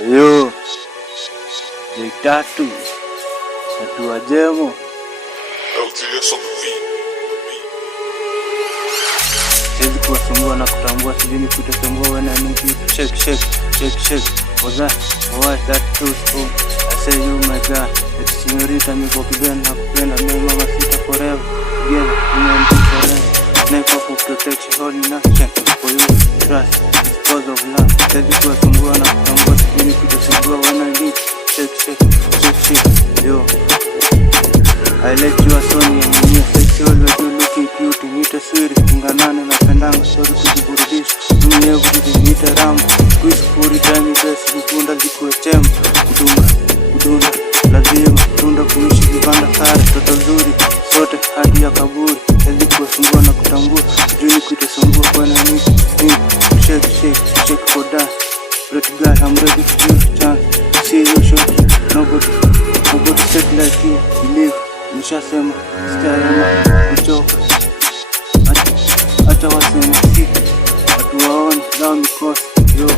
Yo, J3 hatua jemo. Siwezi kuwasumbua na kutambua, sijini kutasumbua wena niki. Shake Oza, why that too strong? I say you my God, it's señorita mi bokiben. Nakupenda mi mama sita forever. Together, me and you forever. Sniper for protection, holding action for you. Trust, it's cause of love. Siwezi kuwasumbua na kutambua, sijini kutasumbua wena niki. Shake, yo. I let you a Sony and me a sexy, always you looking cute. Nita sweet, kinganane na pendanga, sorry kujiburudisha. Mimi everything nita ramu, kuisu furi time besi, vipunda zikuwe chema. Kudunda, lazima, tunda kuishi vibanda sare. Toto zuri, sote hadi ya kaburi. Hezi kuwasumbua na kutambua, sijui kuitasumbua kwa na niki. Shake for that. Pretty guy, I'm ready to give a chance. See you short, nobody set like you, believe. Nishasema, sitayama, kuchoka. Acha wasema si, hatuwaoni, lao mikosi, yo.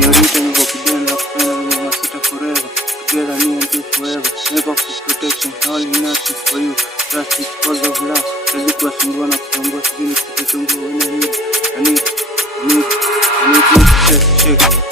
Señorita niko kideni na kupenda mama sita forever. Together me and you forever. Never for protection, only nothing for you. Trust is cause of love. Siwezi kuwasumbua na kutambua, sijini kutasumbua wena need. I need you to shake.